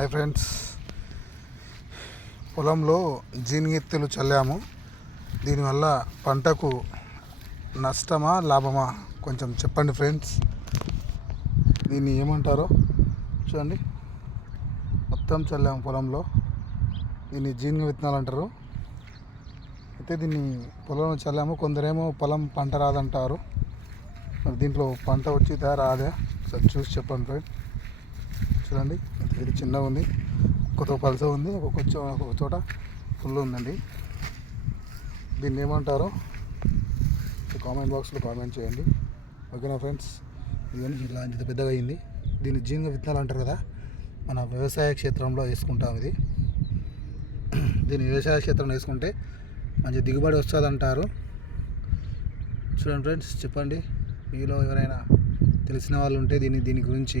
Hi friends. పొలంలో జీనిగిత్తులు చల్లాము. దీనివల్ల పంటకు నష్టమా లాభమా కొంచెం చెప్పండి ఫ్రెండ్స్. దీన్ని ఏమంటారో చూడండి. మొత్తం చల్లాము పొలంలో. దీన్ని జీనిగ విత్తనాలు అంటారు. అయితే దీన్ని పొలంలో చల్లాము. కొందరేమో పొలం పంట రాదంటారు. మరి దీంట్లో పంట వచ్చి రాదా? సార్ చూసి చెప్పండి ఫ్రెండ్ చూడండి ఇది చిన్నగా ఉంది. కొత్త పలస ఉంది. ఒక్కొక్క ఒక చోట ఫుల్ ఉందండి. దీన్ని ఏమంటారో కామెంట్ బాక్స్లో కామెంట్ చేయండి. ఓకేనా ఫ్రెండ్స్? ఇవన్నీ ఇలా ఇంత పెద్దగా అయింది. దీన్ని జీంగ విత్తనాలు అంటారు కదా మన వ్యవసాయ క్షేత్రంలో వేసుకుంటాం ఇది. దీన్ని వ్యవసాయ క్షేత్రంలో వేసుకుంటే మంచి దిగుబడి వస్తుంది అంటారు చూడండి ఫ్రెండ్స్ చెప్పండి. మీలో ఎవరైనా తెలిసిన వాళ్ళు ఉంటే దీని దీని గురించి